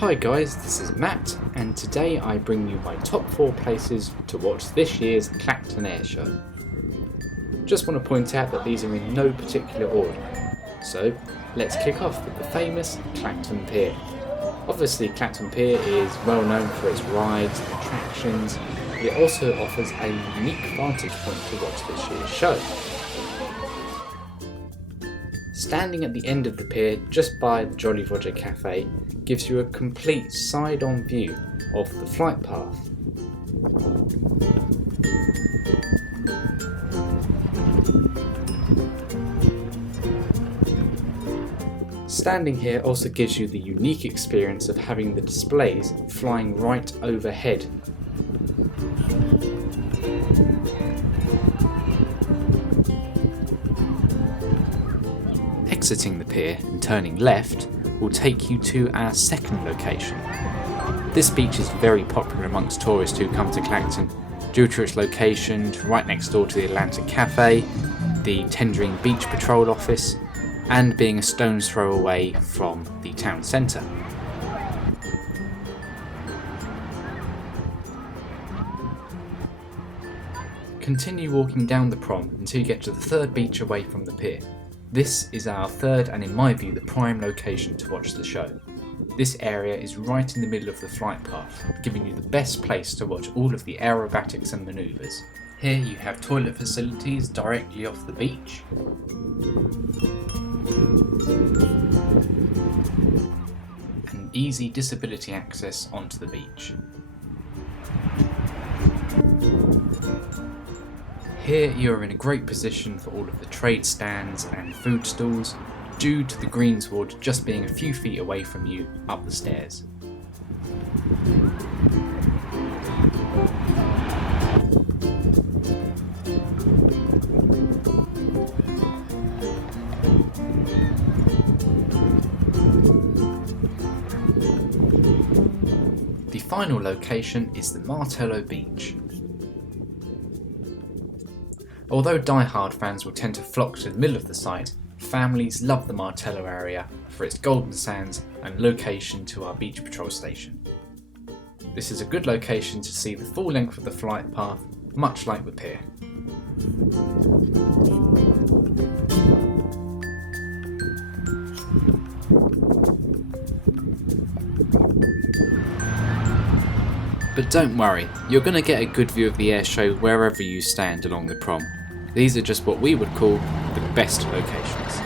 Hi guys, this is Matt, and today I bring you my top 4 places to watch this year's Clacton Airshow. Just want to point out that these are in no particular order. So, let's kick off with the famous Clacton Pier. Obviously Clacton Pier is well known for its rides and attractions, but it also offers a unique vantage point to watch this year's show. Standing at the end of the pier just by the Jolly Roger Cafe gives you a complete side-on view of the flight path. Standing here also gives you the unique experience of having the displays flying right overhead. Exiting the pier and turning left will take you to our second location. This beach is very popular amongst tourists who come to Clacton due to its location right next door to the Atlantic Cafe, the Tendring Beach Patrol office, and being a stone's throw away from the town centre. Continue walking down the prom until you get to the third beach away from the pier. This is our third and in my view the prime location to watch the show. This area is right in the middle of the flight path, giving you the best place to watch all of the aerobatics and manoeuvres. Here you have toilet facilities directly off the beach, and easy disability access onto the beach. Here you are in a great position for all of the trade stands and food stalls, due to the greensward just being a few feet away from you up the stairs. The final location is the Martello Beach. Although die-hard fans will tend to flock to the middle of the site, families love the Martello area for its golden sands and location to our beach patrol station. This is a good location to see the full length of the flight path, much like the pier. But don't worry, you're going to get a good view of the air show wherever you stand along the prom. These are just what we would call the best locations.